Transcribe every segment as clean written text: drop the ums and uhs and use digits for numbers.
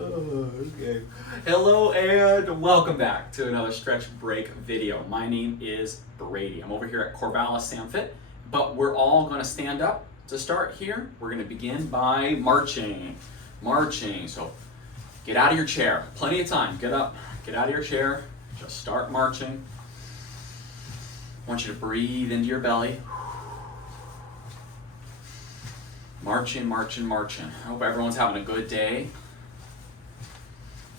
Okay. Hello and welcome back to another stretch break video. My name is Brady. I'm over here at Corvallis SamFit, but we're all going to stand up to start here. We're going to begin by marching. So get out of your chair. Plenty of time. Get up, get out of your chair. Just start marching. I want you to breathe into your belly. Marching. I hope everyone's having a good day.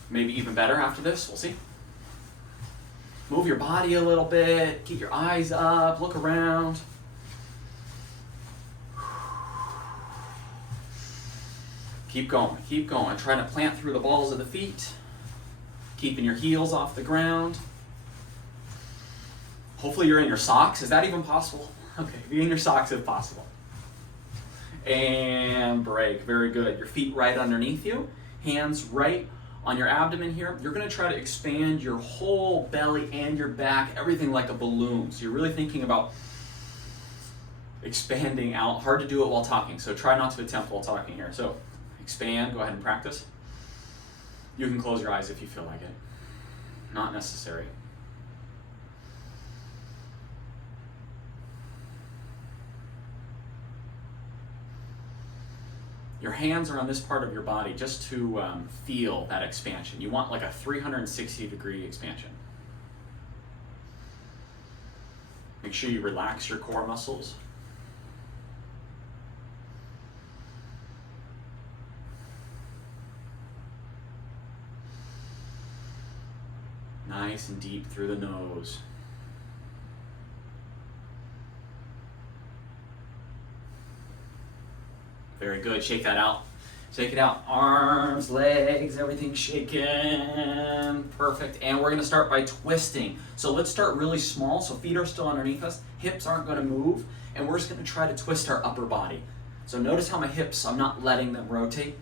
Maybe even better after this, we'll see. Move your body a little bit, keep your eyes up, look around. Keep going. Trying to plant through the balls of the feet, keeping your heels off the ground. Hopefully you're in your socks. Is that even possible? Okay, be in your socks if possible. And break, very good. Your feet right underneath you, hands right on your abdomen here. You're gonna try to expand your whole belly and your back, everything like a balloon. So you're really thinking about expanding out. Hard to do it while talking, so try not to attempt while talking here. So expand, go ahead and practice. You can close your eyes if you feel like it. Not necessary. Your hands are on this part of your body just to feel that expansion. You want like a 360-degree expansion. Make sure you relax your core muscles. Nice and deep through the nose. Very good. Shake that out. Shake it out. Arms, legs, everything shaking. Perfect. And we're going to start by twisting. So let's start really small. So feet are still underneath us. Hips aren't going to move. And we're just going to try to twist our upper body. So notice how my hips, I'm not letting them rotate.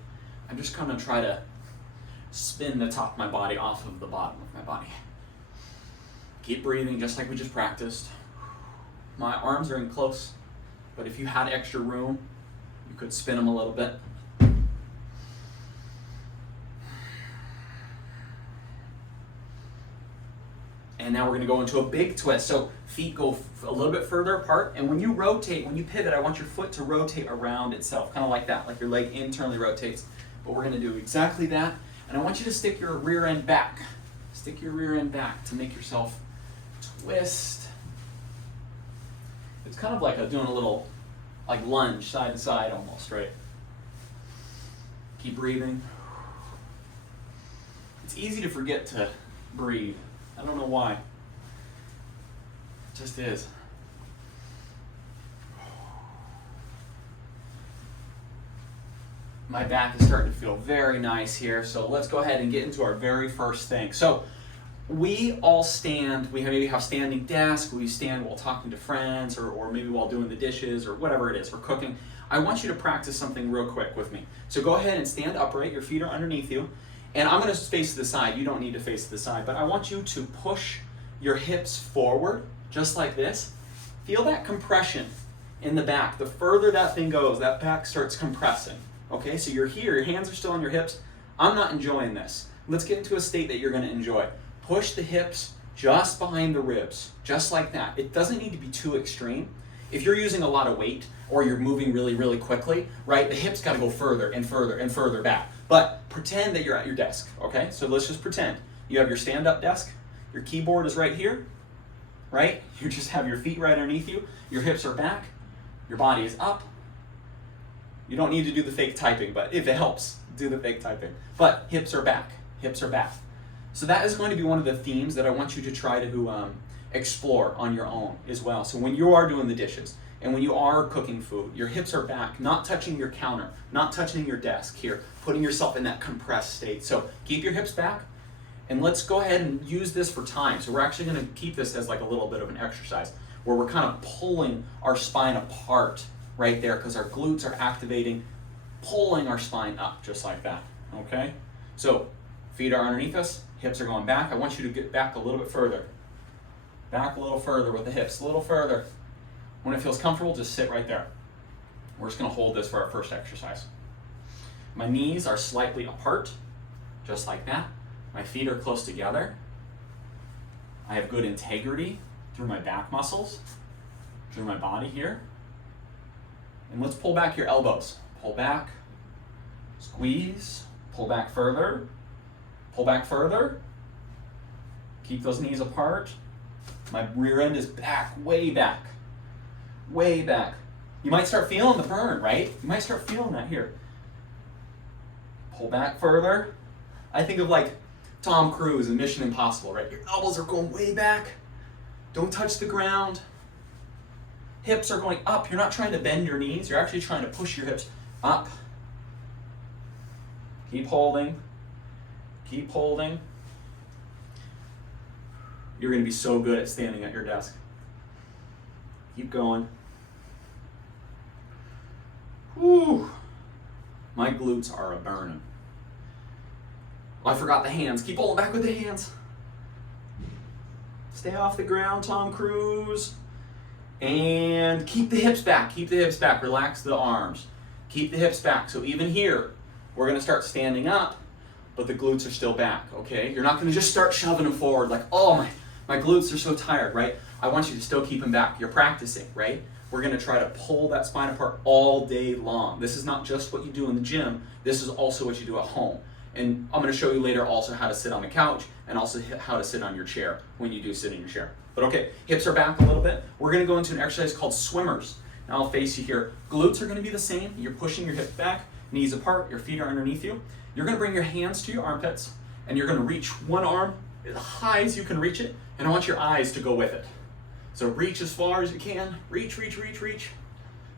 I'm just going to try to spin the top of my body off of the bottom of my body. Keep breathing just like we just practiced. My arms are in close. But if you had extra room, you could spin them a little bit. And now we're going to go into a big twist. So feet go a little bit further apart. And when you rotate, when you pivot, I want your foot to rotate around itself, kind of like that, like your leg internally rotates. But we're going to do exactly that. And I want you to stick your rear end back. Stick your rear end back to make yourself twist. It's kind of like doing a little like lunge, side to side almost, right? Keep breathing. It's easy to forget to breathe. I don't know why. It just is. My back is starting to feel very nice here, so let's go ahead and get into our very first thing. So we all stand, we maybe have standing desk, we stand while talking to friends, or maybe while doing the dishes, or whatever it is, we're cooking. I want you to practice something real quick with me. So go ahead and stand upright, your feet are underneath you, and I'm gonna face to the side. You don't need to face to the side, but I want you to push your hips forward, just like this. Feel that compression in the back. The further that thing goes, that back starts compressing. Okay, so you're here, your hands are still on your hips. I'm not enjoying this. Let's get into a state that you're gonna enjoy. Push the hips just behind the ribs, just like that. It doesn't need to be too extreme. If you're using a lot of weight or you're moving really, really quickly, right, the hips gotta go further and further and further back. But pretend that you're at your desk, okay? So let's just pretend. You have your stand-up desk, your keyboard is right here, right? You just have your feet right underneath you, your hips are back, your body is up. You don't need to do the fake typing, but if it helps, do the fake typing. But hips are back, hips are back. So that is going to be one of the themes that I want you to try to explore on your own as well. So when you are doing the dishes and when you are cooking food, your hips are back, not touching your counter, not touching your desk here, putting yourself in that compressed state. So keep your hips back, and let's go ahead and use this for time. So we're actually going to keep this as like a little bit of an exercise where we're kind of pulling our spine apart right there because our glutes are activating, pulling our spine up just like that, okay? So feet are underneath us, hips are going back. I want you to get back a little bit further. Back a little further with the hips, a little further. When it feels comfortable, just sit right there. We're just gonna hold this for our first exercise. My knees are slightly apart. just like that. My feet are close together. I have good integrity through my back muscles, through my body here. And let's pull back your elbows. Pull back, squeeze, pull back further, pull back further. Keep those knees apart. My rear end is back, way back, way back. You might start feeling the burn, right? You might start feeling that here. Pull back further. I think of like Tom Cruise in Mission Impossible, right? Your elbows are going way back. Don't touch the ground. Hips are going up. You're not trying to bend your knees. You're actually trying to push your hips up. Keep holding. Keep holding. You're going to be so good at standing at your desk. Keep going. Whew. My glutes are a burning. Oh, I forgot the hands. Keep holding back with the hands. Stay off the ground, Tom Cruise. And keep the hips back. Keep the hips back. Relax the arms. Keep the hips back. So even here, we're going to start standing up, but the glutes are still back, okay? You're not going to just start shoving them forward like, oh, my glutes are so tired, right? I want you to still keep them back. You're practicing, right? We're going to try to pull that spine apart all day long. This is not just what you do in the gym. This is also what you do at home. And I'm going to show you later also how to sit on the couch and also how to sit on your chair when you do sit in your chair. But okay, hips are back a little bit. We're going to go into an exercise called swimmers. Now I'll face you here. Glutes are going to be the same. You're pushing your hips back, knees apart, your feet are underneath you. You're going to bring your hands to your armpits, and you're going to reach one arm as high as you can reach it, and I want your eyes to go with it. So reach as far as you can. Reach, reach, reach, reach.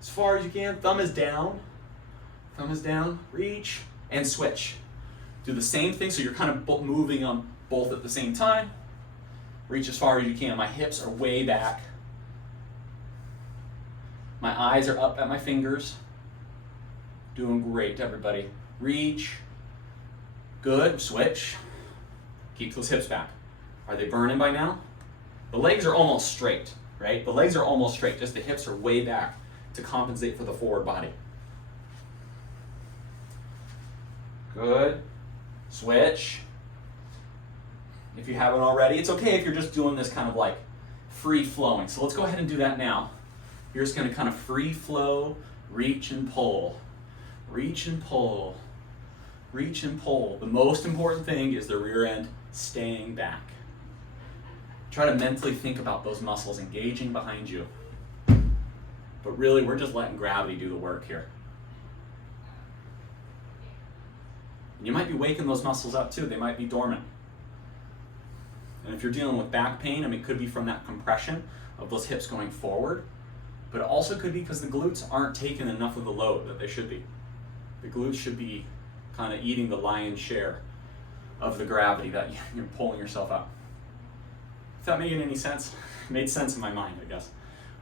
As far as you can. Thumb is down. Thumb is down. Reach, and switch. Do the same thing, so you're kind of moving them both at the same time. Reach as far as you can. My hips are way back. My eyes are up at my fingers. Doing great, everybody. Reach. Good. Switch. Keep those hips back. Are they burning by now? The legs are almost straight, right? The legs are almost straight, just the hips are way back to compensate for the forward body. Good. Switch. If you haven't already, it's okay if you're just doing this kind of like free flowing. So let's go ahead and do that now. You're just going to kind of free flow, reach and pull. Reach and pull. Reach and pull. The most important thing is the rear end staying back. Try to mentally think about those muscles engaging behind you. But really, we're just letting gravity do the work here. And you might be waking those muscles up too. They might be dormant. And if you're dealing with back pain, I mean, it could be from that compression of those hips going forward. But it also could be because the glutes aren't taking enough of the load that they should be. The glutes should be kind of eating the lion's share of the gravity that you're pulling yourself up. Is that making any sense? It made sense in my mind, I guess.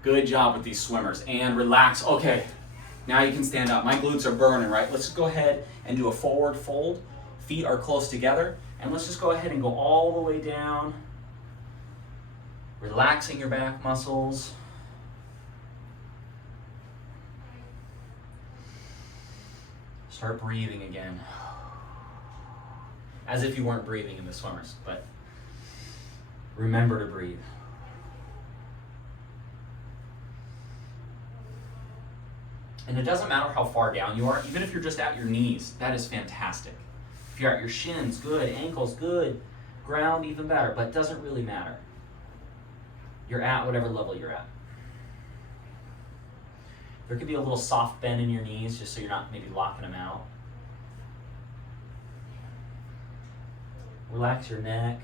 Good job with these swimmers. And relax. Okay, now you can stand up. My glutes are burning, right? Let's go ahead and do a forward fold. Feet are close together. And let's just go ahead and go all the way down. Relaxing your back muscles. Start breathing again. As if you weren't breathing in the swimmers, but remember to breathe. And it doesn't matter how far down you are, even if you're just at your knees, that is fantastic. If you're at your shins, good. Ankles, good. Ground, even better, but it doesn't really matter. You're at whatever level you're at. There could be a little soft bend in your knees just so you're not maybe locking them out. Relax your neck.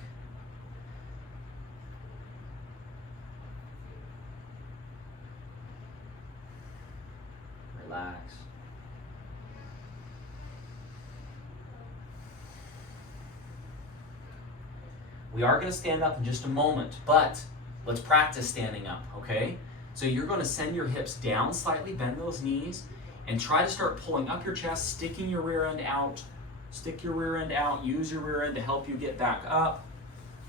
Relax. We are going to stand up in just a moment, but let's practice standing up, okay? So you're going to send your hips down slightly, bend those knees, and try to start pulling up your chest, sticking your rear end out. Stick your rear end out, use your rear end to help you get back up.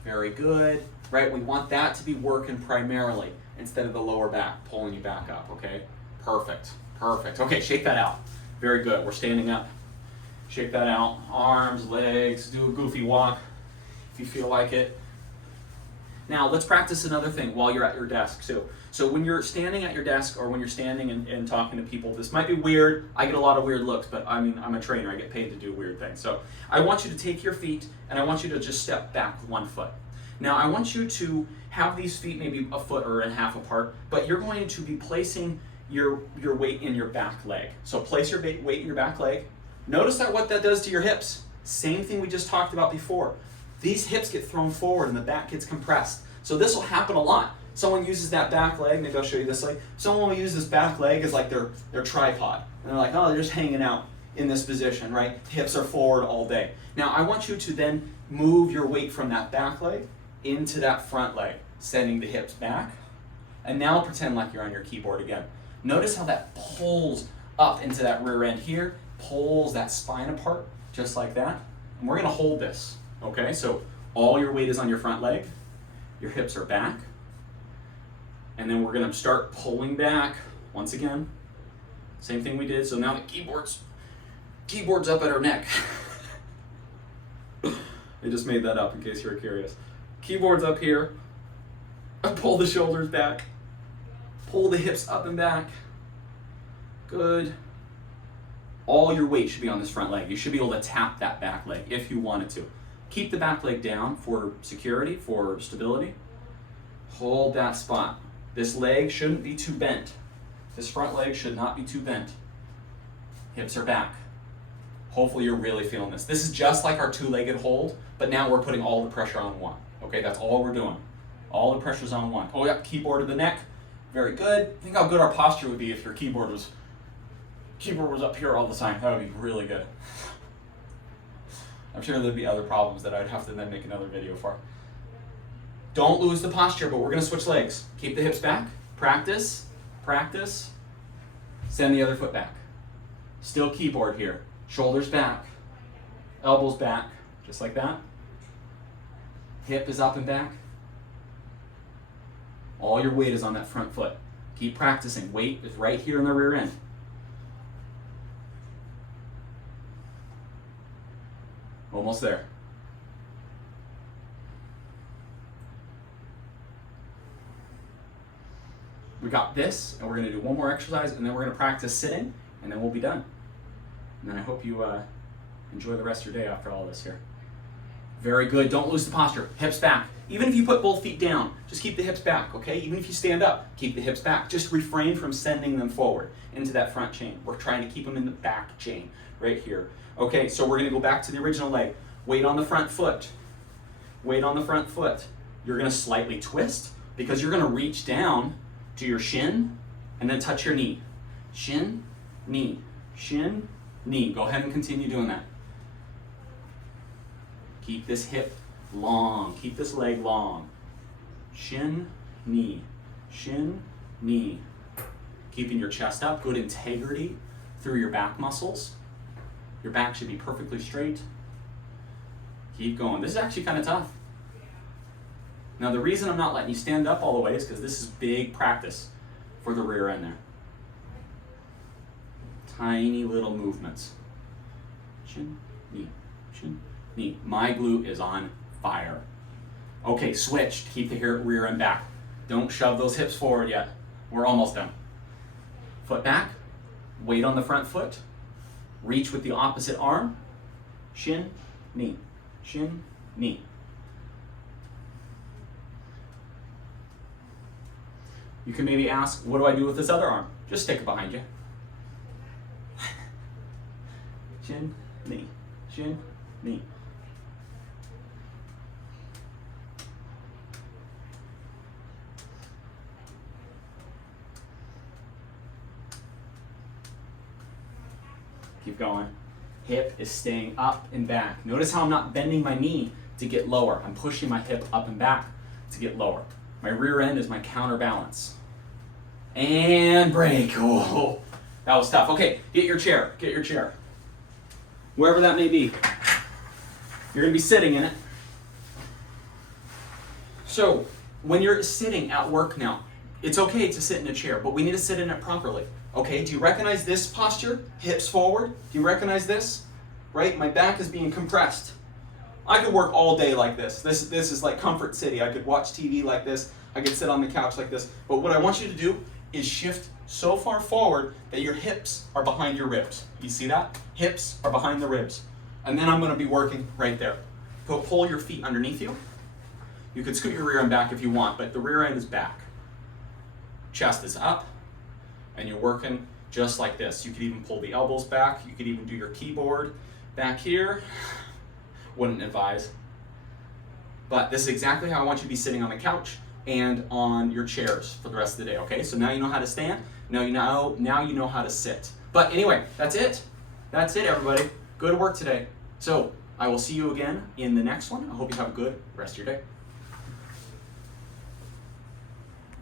Very good, right? We want that to be working primarily instead of the lower back pulling you back up, okay? Perfect, perfect. Okay, shake that out. Very good, we're standing up. Shake that out. Arms, legs, do a goofy walk if you feel like it. Now let's practice another thing while you're at your desk too. So when you're standing at your desk or when you're standing and talking to people, this might be weird. I get a lot of weird looks, but I mean, I'm a trainer. I get paid to do weird things. So I want you to take your feet and I want you to just step back 1 foot. Now I want you to have these feet maybe a foot or a half apart, but you're going to be placing your weight in your back leg. So place your weight in your back leg. Notice what that does to your hips. Same thing we just talked about before. These hips get thrown forward and the back gets compressed. So this will happen a lot. Someone uses that back leg, maybe I'll show you this leg. Someone will use this back leg as like their tripod. And they're like, oh, they're just hanging out in this position, right? Hips are forward all day. Now I want you to then move your weight from that back leg into that front leg, sending the hips back. And now pretend like you're on your keyboard again. Notice how that pulls up into that rear end here, pulls that spine apart, just like that. And we're gonna hold this, okay? So all your weight is on your front leg, your hips are back, and then we're gonna start pulling back once again. Same thing we did, so now the keyboard's up at our neck. I just made that up in case you were curious. Keyboard's up here, pull the shoulders back, pull the hips up and back, good. All your weight should be on this front leg. You should be able to tap that back leg if you wanted to. Keep the back leg down for security, for stability. Hold that spot. This leg shouldn't be too bent. This front leg should not be too bent. Hips are back. Hopefully you're really feeling this. This is just like our two-legged hold, but now we're putting all the pressure on one. Okay, that's all we're doing. All the pressure's on one. Oh yeah, keyboard to the neck. Very good. Think how good our posture would be if your keyboard was up here all the time. That would be really good. I'm sure there'd be other problems that I'd have to then make another video for. Don't lose the posture, but we're gonna switch legs. Keep the hips back. Practice, practice. Send the other foot back. Still keyboard here. Shoulders back, elbows back, just like that. Hip is up and back. All your weight is on that front foot. Keep practicing. Weight is right here in the rear end. Almost there. We got this, and we're going to do one more exercise, and then we're going to practice sitting, and then we'll be done. And then I hope you enjoy the rest of your day after all this here. Very good. Don't lose the posture. Hips back. Even if you put both feet down, just keep the hips back, okay? Even if you stand up, keep the hips back. Just refrain from sending them forward into that front chain. We're trying to keep them in the back chain right here. Okay, so we're going to go back to the original leg. Weight on the front foot. Weight on the front foot. You're going to slightly twist because you're going to reach down to your shin and then touch your knee. Shin, knee, shin, knee. Go ahead and continue doing that. Keep this hip long. Keep this leg long. Shin, knee, shin, knee. Keeping your chest up. Good integrity through your back muscles. Your back should be perfectly straight. Keep going. This is actually kind of tough. Now the reason I'm not letting you stand up all the way is because this is big practice for the rear end there. Tiny little movements. Shin, knee, shin, knee. My glute is on fire. Okay, switch to keep the rear end back. Don't shove those hips forward yet. We're almost done. Foot back, weight on the front foot, reach with the opposite arm, shin, knee, shin, knee. You can maybe ask, what do I do with this other arm? Just stick it behind you. Shin, knee, shin, knee. Keep going. Hip is staying up and back. Notice how I'm not bending my knee to get lower. I'm pushing my hip up and back to get lower. My rear end is my counterbalance. And break. Oh, that was tough. Okay, get your chair. Get your chair. Wherever that may be. You're going to be sitting in it. So, when you're sitting at work now, it's okay to sit in a chair, but we need to sit in it properly. Okay, do you recognize this posture? Hips forward. Do you recognize this? right? My back is being compressed. I could work all day like this. This is like comfort city. I could watch TV like this. I could sit on the couch like this. But what I want you to do is shift so far forward that your hips are behind your ribs. You see that? Hips are behind the ribs. And then I'm going to be working right there. Pull your feet underneath you. You could scoot your rear end back if you want, but the rear end is back. Chest is up, and you're working just like this. You could even pull the elbows back. You could even do your keyboard back here. Wouldn't advise. But this is exactly how I want you to be sitting on the couch and on your chairs for the rest of the day, okay? So now you know how to stand. Now you know how to sit. But anyway, that's it. That's it, everybody. Good work today. So I will see you again in the next one. I hope you have a good rest of your day.